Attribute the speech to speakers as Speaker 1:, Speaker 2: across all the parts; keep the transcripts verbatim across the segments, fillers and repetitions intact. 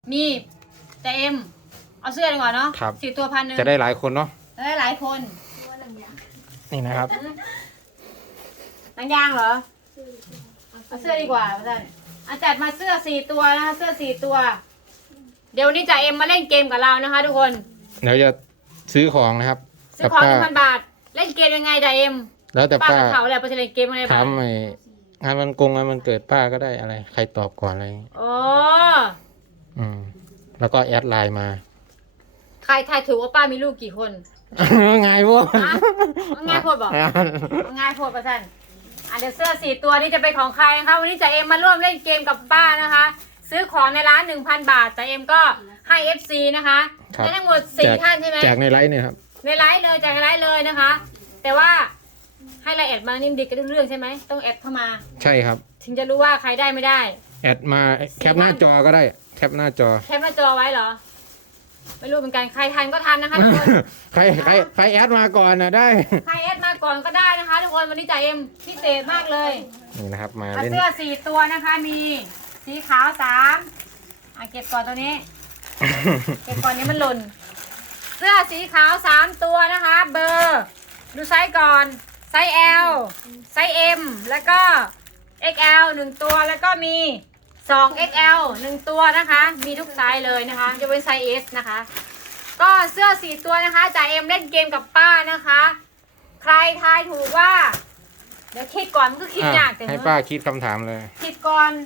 Speaker 1: มีแต่เอ็มเอาเสื้อดีกว่าเนาะสี่ตัวพันหนึ่ง
Speaker 2: จะได้หลายคนเนาะ
Speaker 1: จะได้หลายคน
Speaker 2: นี่นะครับ
Speaker 1: หนังยางเหรอเอาเสื้อดีกว่าอาจารย์อาจัดมาเสื้อสี่ตัวนะคะเสื้อสี่ตัวเดี๋ยววันนี้จ่าเอ็มมาเล่นเกมกับเรานะคะทุกคน
Speaker 2: เดี๋ยวจะซื้อของนะครับ
Speaker 1: ซื้อของหนึ่งพันบาทเล่นเกมยังไงจ่าเอ็ม
Speaker 2: แล้วแต่ป้า
Speaker 1: เขาแหละไปเล่นเกมอะไรบ้าง
Speaker 2: ถามไอ้งานมันกงงานมันเกิดป้าก็ได้อะไรใครตอบก่อนอะไร
Speaker 1: อ๋อ
Speaker 2: อืมแล้วก็แอดไลน์มา
Speaker 1: ใครทายถูกว่าป้ามีลูกกี่คน
Speaker 2: ง่ายพวก
Speaker 1: ง่ายพวกบอกง่ายพวกประชันอ่ะเดี๋ยวเสื้อสี่ตัวนี้จะเป็นของใครนะคะวันนี้จ่าเอ็มมาร่วมเล่นเกมกับป้านะคะซื้อของในร้านหนึ่งพันบาทจ่าเอ็มก็ให้ เอฟ ซี นะคะได้ทั้งหมดสี่ท่านใช่ไหม
Speaker 2: แจกในไลฟ์เนี่ยครับ
Speaker 1: ในไลฟ์เลยแจกในไลฟ์เลยนะคะ แต่ว่าให้รายแอดมานิ่มดีกันเรื่องใช่ไหมต้องแอดเข้ามา
Speaker 2: ใช่ครับ
Speaker 1: ถึงจะรู้ว่าใครได้ไม่ได้
Speaker 2: แอดมาแคปหน้าจอก็ได้แคปหน้าจอ
Speaker 1: แคปหน้าจอไว้เหรอไม่รู้เหมือนกันใครทันก็ทันนะคะทุกคน
Speaker 2: ใครใครใครแอดมาก่อนนะได้
Speaker 1: ใครแอดมาก่อนก็ได้นะคะทุกคนวันนี้จ่าเอ็มพิเศษมากเลย
Speaker 2: นี่นะครับมาเล่น
Speaker 1: เสื้อสี่ตัวนะคะมีสีขาวสามอ่ะเก็บก่อนตัวนี้เก็บก่อนนี้มันหล่นเสื้อสีขาวสามตัวนะคะเบอร์ดูไซส์ก่อนไซส์ L ไซส์ M แล้วก็ เอ็กซ์ แอล หนึ่งตัวแล้วก็มีสอง เอ็กซ์ แอล หนึ่งตัวนะคะมีทุกไซส์เลยนะคะจะเป็นไซส์ S นะคะก็เสื้อสี่ตัวนะคะจ่าเอ็มเล่นเกมกับป้านะคะใครทายถูกว่าเดี๋ยวคิดก่อนมันก็คิดยากแต่
Speaker 2: ให้ป้าคิดคำถามเลย
Speaker 1: คิดก่อน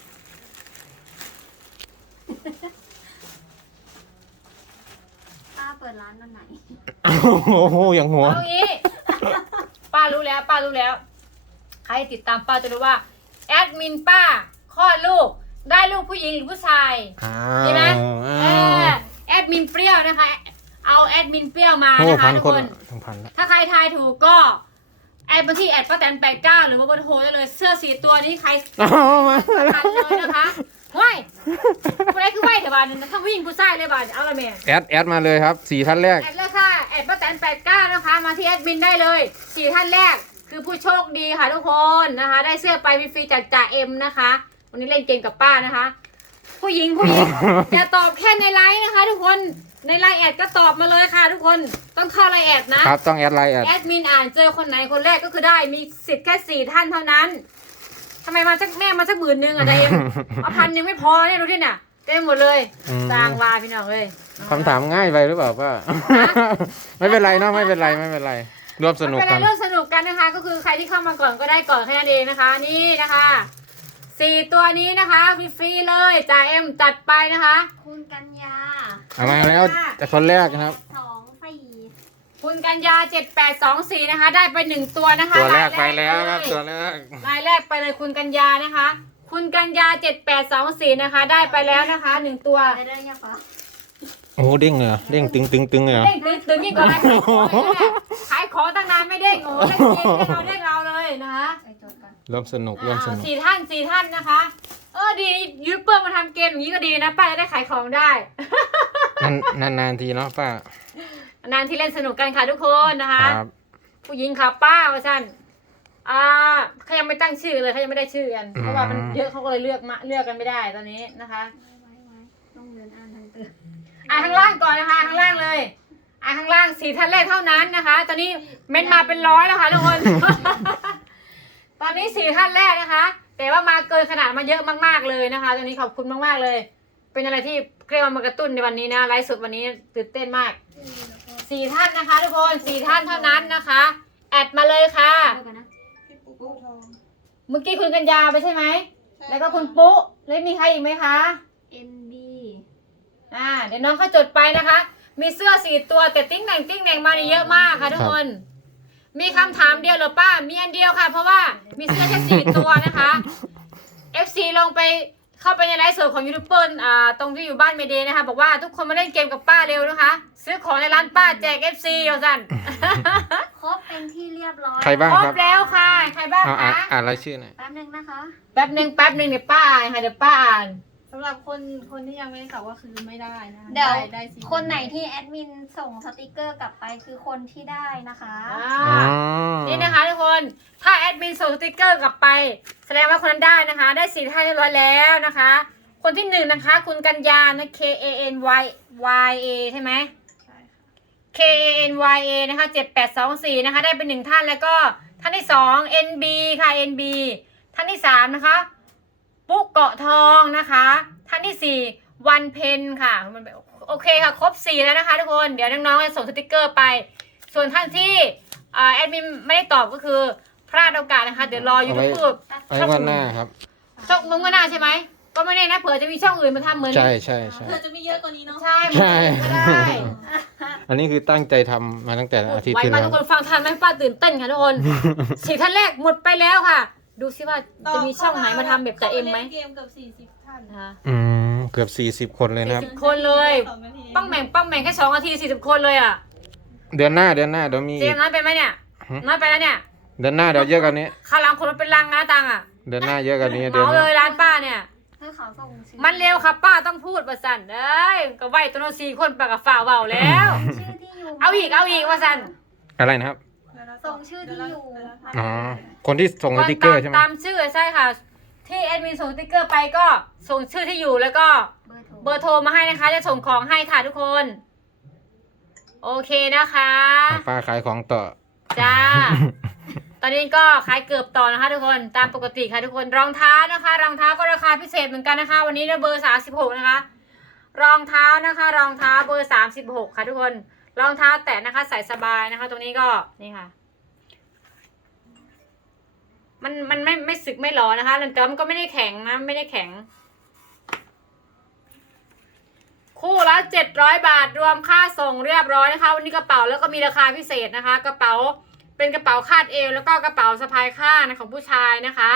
Speaker 3: ป้าเปิดร้านวันไหน
Speaker 2: โอ้โหอย่างหัว
Speaker 1: เอางี้ป้ารู้แล้วป้ารู้แล้วใครติดตามป้าจะรู้ว่าแอดมินป้าคลอดลูกได้ลูกผู้หญิงหรือผู้ชายใช่ไหมแอดมินเปรี้ยวนะคะเอาแอดมินเปรี้ยวมานะคะทุกคนถ้าใครทายถูกก็แอดบัญชีแอดป้าแตนแปดเก้าหรือว่าเบอร์โทรได้เลยเสื้อสีตัวนี้ใครทันเลยนะคะห้วยคนไหนคือไหวแต่บ้านนึงถ้าผู้หญิงผู้ชายเลยบ้านเอาละเมีย
Speaker 2: แอดแอดมาเลยครับสี่ท่านแรก
Speaker 1: แอดเลยค่ะแอดป้าแตนแปดเก้านะคะมาที่แอดมินได้เลยสี่ท่านแรกคือผู้โชคดีค่ะทุกคนนะคะได้เสื้อไปฟรีๆจากจ่าเอ็มนะคะวันนี้เล่นเกมกับป้านะคะผู้หญิงผู้หญิงอย่าตอบแค่ในไลน์นะคะทุกคนในไลน์แอดก็ตอบมาเลยค่ะทุกคนต้องเข้าไลน์แอดนะครับ
Speaker 2: ต้องแอดไลน์แอด
Speaker 1: แอดมินอ่านเจอคนไหนคนแรกก็คือได้มีสิทธิ์แค่สี่ท่านเท่านั้นทำไมมาสักแม่มาสักหมื่นหนึ่งอ่ะจ่าเอ็มเอาพันหนึ่งไม่พอเนี่ยดูดิเนี่ยเต็มหมดเลยสร้างวาพี่น้องเลย
Speaker 2: คำถามง่ายไปหรือเปล่าป้าไม่เป็นไรเนาะไม่เป็นไรไม่เป็นไรร่วมสนุกกัน
Speaker 1: ร่วมสนุกกันนะคะก็คือใครที่เข้ามาก่อนก็ได้ก่อนแค่นั้นเองนะคะนี่นะคะสี่ตัวนี้นะคะฟรีๆเลยจ่าเอ็มจัดไปนะคะ
Speaker 3: คุณกัญญา
Speaker 2: เอามาแล้วแต่คนแรกนะครับ
Speaker 3: สองสี่
Speaker 1: คุณกัญญาเจ็ดแปดสองสี่นะคะได้ไปหนึ่งตัวนะคะ
Speaker 2: ตัวแรกไปแล้วครับตัวแรก
Speaker 1: รายแรกไปเลยคุณกัญญานะคะคุณกัญญาเจ็ดแปดสองสี่นะคะได้ไปแล้วนะคะหนึ่งตัว
Speaker 3: ได้ได้ยังคะ
Speaker 2: โอ้เด้งเหรอเด้งตึงตึงตึงเหรอ
Speaker 1: เด้งตึงตึงยิ่งกว่าขายของตั้งนานไม่เด้งโอ้เด้งเราเด้งเราเลยนะคะ
Speaker 2: ร่วมสนุกร่วมสนุก
Speaker 1: สี่ท่านสี่ท่านนะคะเออดียูทูบเบอร์มาทำเกมอย่างนี้ก็ดีนะป้าจะได้ขายของได้
Speaker 2: นานนานทีเนาะป้
Speaker 1: านานที่เล่นสนุกกันค่ะทุกคนนะคะผู้หญิงค่ะป้าว่าฉันอ่าเขายังไม่ตั้งชื่อเลยเขายังไม่ได้ชื่อกันเพราะว่ามันเยอะเขาก็เลยเลือกมาเลือกกันไม่ได้ตอนนี้นะคะ
Speaker 3: ต้องเดินอ่านทางเตือน
Speaker 1: อ่าข้างล่างก่อนนะคะข้างล่างเลยอ่าข้างล่างสี่ท่านแรกเท่านั้นนะคะตอนนี้เม็ดมาเป็นร้อยแล้วค่ะทุกคนตอนนี้สี่ท่านแรกนะคะแต่ว่ามาเกินขนาดมาเยอะมากๆเลยนะคะตอนนี้ขอบคุณมากๆเลยเป็นอะไรที่เรียกว่ามากระตุ้นในวันนี้นะไลฟ์สดวันนี้ตื่นเต้นมากสี่ท่านนะคะทุกคนสี่ท่านเท่านั้นนะคะแอดมาเลยค่ะเมื่อกี้คุณกัญญาไปใช่ไหมแล้วก็คุณปุ๊แล้วมีใครอีกไหมคะ
Speaker 3: เอ็นบี
Speaker 1: อ่าเดี๋ยวน้องเขาจดไปนะคะมีเสื้อสี่ตัวแต่ติ้งแหน่งติ้งแหน่งมาเยอะมากค่ะทุกคนมีคำถามเดียวเหรอป้ามีอันเดียวค่ะเพราะว่ามีเสื้อแค่สี่ตัวนะคะ เอฟ ซี ลงไปเข้าไปในไลฟ์สดของยูทูบเบอร์อ่าตรงที่อยู่บ้านเมเดย์นะคะบอกว่าทุกคนมาเล่นเกมกับป้าเร็วนะคะซื้อของในร้านป้าแจก เอฟ ซี เอาสั่น
Speaker 3: ครบเป็นที่เรียบร้อย
Speaker 2: ใครบ้าง
Speaker 1: คร
Speaker 2: บ
Speaker 1: แล้วค่ะใครบ้างคะ
Speaker 2: อ่านรายชื่อหน่อย
Speaker 3: แป๊บนึงนะคะ
Speaker 1: แป๊บนึงแป๊บนึงเดี๋ยวป้าอ่านค่ะเดี๋ยวป้าอ่าน
Speaker 4: สำหรับคนคนที่ยังไม่ได้ตอบก็คือไม่ได้นะ
Speaker 3: เดี๋ยวคนไหนที่แอดมินส่งสติกเกอร์กลับไปคือคนที่ได้นะคะ
Speaker 1: นี่นะคะทุกคนถ้าแอดมินส่งสติกเกอร์กลับไปแสดงว่าคนนั้นได้นะคะได้สี่ท่านเรียบร้อยแล้วนะคะคนที่หนึ่งนะคะ คุณกัญญานะ K A N Y Y A ใช่ไหม
Speaker 4: ใช่ค่ะ
Speaker 1: K A N Y A นะคะเจ็ดแปดสองสี่นะคะได้เป็นหนึ่งท่านแล้วก็ท่านที่สอง N B ค่ะ N B ท่านที่สามนะคะปุ๊กเกาะทองนะคะท่านที่สี่วันเพนค่ะโอเคค่ะครบสี่แล้วนะคะทุกคนเดี๋ยวน้องๆจะส่งสติกเกอร์ไปส่วนท่านที่แอดมินไม่ได้ตอบก็คือพลาดโอกาสนะคะเดี๋ยวรอยูทูบ
Speaker 2: ไอ้วันหน้าครับ
Speaker 1: ช่องมึงก็น่าใช่ไหมก็ไม่แน่นะเผื่อจะมีช่องอื่นมาทำเหมือน
Speaker 2: ใช่ใช่ใช่
Speaker 4: เธอจะมีเยอะกว่านี้เนาะ
Speaker 1: ใช่
Speaker 2: ใช่
Speaker 1: ก็ได้
Speaker 2: อันนี้คือตั้งใจทำมาตั้งแต่อาทิตย์
Speaker 1: ไว้
Speaker 2: ที่
Speaker 1: มา
Speaker 2: แล้
Speaker 1: ทุ
Speaker 2: ว
Speaker 1: กคนฟังทันไหมป้าตื่นเต้นค่ะทุกคนสี่ท่านแรกหมดไปแล้วค่ะ ดูซิว่าจะมีช่องไหนมาทำแบบแต่เอ็มไหม
Speaker 4: เกมเกือบสี่สิบท่าน
Speaker 1: นะคะ
Speaker 2: อืมเกือบสี่สิบคนเลยนะครับ
Speaker 1: สี่สิบคนเลย
Speaker 4: สองนาที
Speaker 1: ป้องแหม่งป้องแหม่งแค่สองนาทีสี่สิบคนเลยอ่ะ
Speaker 2: เดือนหน้าเดือนหน้าเดี๋ยวมี
Speaker 1: เจ
Speaker 2: อี
Speaker 1: ม
Speaker 2: ก
Speaker 1: ส์น้อยไปไหมเนี่ยน้อยไปแล้วเนี่ย
Speaker 2: เดือนหน้าเดี๋ยวเยอะกว่านี้
Speaker 1: ข้าวหลังคนมันเป็นลังนะตังอ่ะ
Speaker 2: เดือนหน้าเยอะกว่านี้
Speaker 1: เห
Speaker 2: เดือน
Speaker 1: มา
Speaker 2: ห
Speaker 1: เล
Speaker 2: น้าย
Speaker 1: ร้านป้าเนี่ย
Speaker 3: ให้เขาส่งชื่อ
Speaker 1: มันเร็วครับป้าต้องพูดประสันเอ้ยก็ไหวตัวโน้นสี่คนปากกับฝ่าเบาแล้ว
Speaker 3: ชื่อที่อยู่
Speaker 1: เอาอีกเอาอีกว่าสัน
Speaker 2: อะไรนะครับ
Speaker 3: ส่งชื่อที่อยู่
Speaker 2: อ๋อคนที่ส่งสติกเกอร์ใช่ไหม
Speaker 1: ตามชื่อใช่ค่ะ ที่แอดมินส่งสติกเกอร์ไปก็ส่งชื่อที่อยู่แล้วก็
Speaker 3: เบอร์โทร
Speaker 1: เบอร์โทรมาให้นะคะ จะส่งของให้ค่ะทุกคน โอเคนะคะ
Speaker 2: ป้าขายของต่อ
Speaker 1: จ้า ตอนนี้ก็ขายเกือบต่อนะคะ ทุกคนตามปกติค่ะทุกคนรองเท้านะคะรองเท้าก็ราคาพิเศษเหมือนกันนะคะ วันนี้นะเบอร์สามสิบหกนะคะ รองเท้านะคะ รองเท้าเบอร์สามสิบหกค่ะทุกคนรองเท้าแตะนะคะ ใส่สบายนะคะ ตรงนี้ก็นี่ค่ะ มันมันไม่ไม่สึกไม่หลอนะคะแต่มันก็ไม่ได้แข็งนะไม่ได้แข็ง คู่ละเจ็ดร้อยบาทรวมค่าส่งเรียบร้อยนะคะ วันนี้กระเป๋าแล้วก็มีราคาพิเศษนะคะ กระเป๋าเป็นกระเป๋าคาดเอวแล้วก็กระเป๋าสะพายข้างนะของผู้ชายนะคะ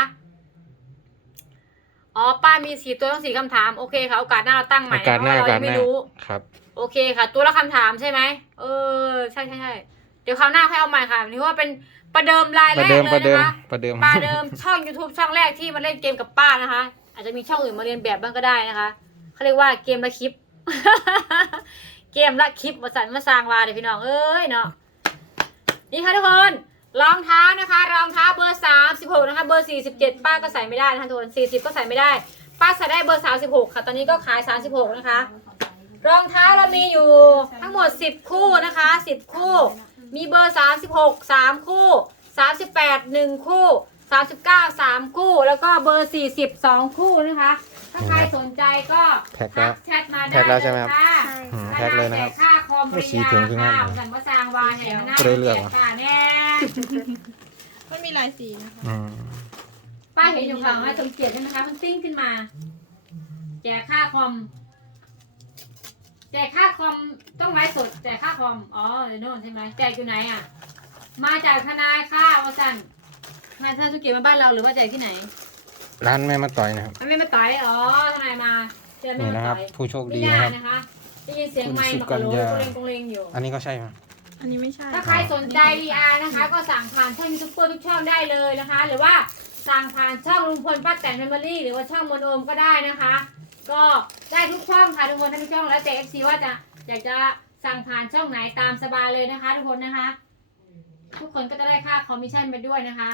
Speaker 1: อ๋อป้ามีสี่ตัวต้องสี่คำถามโอเคค่ะโอกาสหน้าเราตั้งใหม่
Speaker 2: โอกาสหน้า
Speaker 1: เพ
Speaker 2: โอ
Speaker 1: ราะว่า
Speaker 2: กา
Speaker 1: เรา
Speaker 2: ส
Speaker 1: ยัง
Speaker 2: ห
Speaker 1: ไม่
Speaker 2: น้า
Speaker 1: รู้
Speaker 2: ครับ
Speaker 1: โอเคค่ะ ตัวละคำถามใช่ไหมเออใช่ใช่ใช่เดี๋ยวคราวหน้าให้เอาใหม่ค่ะนี่ว่าเป็นประเดิมราย
Speaker 2: ป
Speaker 1: แร
Speaker 2: ระ
Speaker 1: ก
Speaker 2: เดิม
Speaker 1: เล
Speaker 2: ประ
Speaker 1: ย
Speaker 2: เดิ
Speaker 1: นะ
Speaker 2: ม
Speaker 1: คะ
Speaker 2: ประเดิม
Speaker 1: ป้าเดิมช่อง YouTube ช่องแรกที่มาเล่นเกมกับป้านะคะ อาจจะมีช่องอื่นมาเรียนแบบบ้างก็ได้นะคะเขาเรียกว่าเกมละคลิป เกมละคลิปมาสั่นมาสร้างวาเดี๋ยวพี่น้องเอ้ยเนาะนี่ค่ะทุกคนรองเท้านะคะรองเท้าเบอร์สามสิบหกนะคะเบอร์สี่สิบเจ็ดป้าก็ใส่ไม่ได้นะคะทุกคนสี่สิบก็ใส่ไม่ได้ป้าใส่ได้เบอร์สามสิบหกค่ะตอนนี้ก็ขายสามสิบหกนะคะรองเท้าเรามีอยู่ทั้งหมดสิบคู่นะคะสิบคู่มีเบอร์สามสิบหก สามคู่สามสิบแปด หนึ่งคู่สามสิบเก้า สามคู่แล้วก็เบอร์สี่สิบ สองคู่นะคะถ้าใครสนใจก็
Speaker 2: แท็กแล้ว
Speaker 1: ทักแชทมาได้
Speaker 2: แท็กแล้วใช่ไหมครับ
Speaker 1: ค่ะ
Speaker 3: ใช่
Speaker 2: อืมแพ็คเลยนะครับ
Speaker 1: แจกค่าคอมปริญ
Speaker 2: สี
Speaker 1: ญา
Speaker 2: ถุงคืองั้น
Speaker 1: ค่ะสั่งมาสร้างวาแห่งหน้า
Speaker 2: ก็ได้เรื่องวะ
Speaker 1: แจกค่ะแน่
Speaker 4: มันมีหลายสีนะคะ
Speaker 2: อืม
Speaker 1: ป้าเห็นอยู่ข้างว่าสมเกียรติใช่ไหมคะมันติ้งขึ้นมาแจกค่าคอมแจกค่าคอมต้องไลฟ์สดแจกค่าคอมอ๋อเดี๋ยวโน่นใช่ไหมแจกอยู่ไหนอ่ะมาจากทนายค่าวสันทนายทนายสมเกียรติมาบ้านเราหรือว่าแจกที่ไหน
Speaker 2: ร้านแม่มาต่อยนะครับ
Speaker 1: มันไม่มาต่อยอ๋อทนายมาเจอไม่
Speaker 2: นี่
Speaker 1: มา
Speaker 2: นะครับ
Speaker 1: ต่อย
Speaker 2: ผู้โชค
Speaker 1: ไม่
Speaker 2: ดี
Speaker 1: ยา
Speaker 2: นะค
Speaker 1: ก
Speaker 2: รับ
Speaker 1: นะคะได้ยินเสียงไมค์
Speaker 2: คุณสุ
Speaker 1: แบบ
Speaker 2: กัญ
Speaker 1: โอ้
Speaker 2: ญา
Speaker 1: โหกรงกรงอยู่
Speaker 2: อันนี้ก็ใช่ไหม
Speaker 4: อันนี้ไม่ใช่
Speaker 1: ถ้าใครสนใจ วี อาร์ นะคะ ก็สั่งผ่านช่องยูทูบเบอร์ทุกช่องได้เลยนะคะ หรือว่าสั่งผ่านช่องลุงพลป้าแตนเมมโมรี่หรือว่าช่องมนโอมก็ได้นะคะ ก็ได้ทุกช่องค่ะทุกคนทุกช่องแล้วแต่ เอฟ ซี ว่าจะอยากจะสั่งผ่านช่องไหนตามสบายเลยนะคะ ทุกคนนะคะ ทุกคนก็จะได้ค่าคอมมิชชั่นไปด้วยนะคะ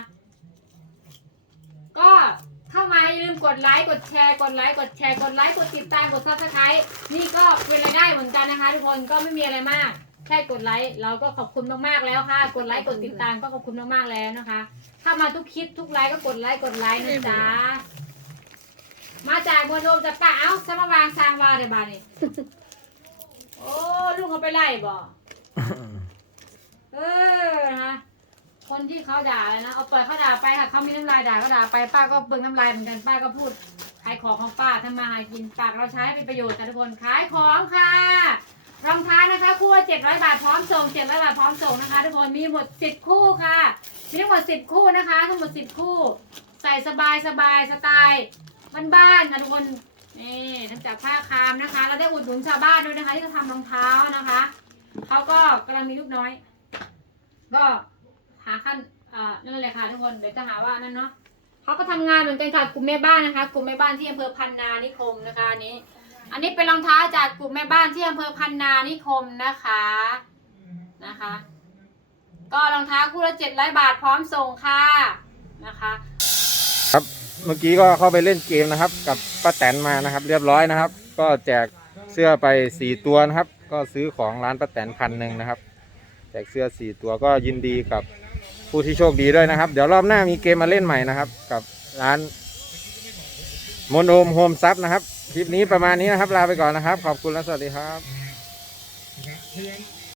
Speaker 1: ก็เข้ามาอย่าลืมกดไลค์กดแชร์กดไลค์กดแชร์กดไลค์กดติดตามกดซับสไครต์นี่ก็เป็นรายได้เหมือนกันนะคะ ทุกคนก็ไม่มีอะไรมาก แค่กดไลค์เราก็ขอบคุณมากๆแล้วค่ะ กดไลค์กดติดตามก็ขอบคุณมากๆแล้วนะคะ ถ้ามาทุกคลิปทุกไลค์ก็กดไลค์กดไลค์นะจ๊ะมาจากมวลโอมจะป้าเอ้าสมาวางสร้างวาเดี๋ยวบานี่ โอ้ลุงเขาไปไล่บ่เออนะคะคนที่เขาด่าเลยนะเอาปล่อยเขาด่าไปค่ะเขามีน้ำลายด่าก็ด่าไปป้าก็เบิ่งน้ำลายเหมือนกันป้าก็พูดขายของของป้าทำมาหากินปากเราใช้เป็นประโยชน์ค่ะทุกคนขายของค่ะรองเท้านะคะคู่เจ็ดร้อยบาทพร้อมส่งเจ็ดร้อยบาทพร้อมส่งนะคะทุกคนมีหมดสิบคู่ค่ะมีทั้งหมดสิบคู่นะคะทั้งหมดสิบคู่ ใส่สบายสบายสไตล์บ้านๆค่ะทุกคนนี่ทำจากผ้าคามนะคะเราได้อุดหนุนชาวบ้านด้วยนะคะที่เขาทำรองเท้านะคะเขาก็กำลังมีลูกน้อย ก็หาขั้นอ่านั่นแหละค่ะทุกคนเดี๋ยวจะหาว่านั่นเนาะเขาก็ทำงานเหมือนกันค่ะกลุ่มแม่บ้านนะคะกลุ่มแม่บ้านที่อำเภอพันนานิคมนะคะอันนี้ อันนี้เป็นรองเท้าจากกลุ่มแม่บ้านที่อำเภอพันนานิคมนะคะนะคะ ก็รองเท้าคู่ละเจ็ดร้อยบาทพร้อมส่งค่ะนะคะ
Speaker 2: ครับเมื่อกี้ก็เข้าไปเล่นเกมนะครับ กับป้าแตนมานะครับ เรียบร้อยนะครับ ก็แจกเสื้อไปสี่ตัวนะครับ ก็ซื้อของร้านป้าแตนพันหนึ่งนะครับแจกเสื้อสี่ตัวก็ยินดีกับผู้ที่โชคดีด้วยนะครับ เดี๋ยวรอบหน้ามีเกมมาเล่นใหม่นะครับ กับร้านมนโอมโฮมซับนะครับคลิปนี้ประมาณนี้นะครับลาไปก่อนนะครับ ขอบคุณและสวัสดีครับ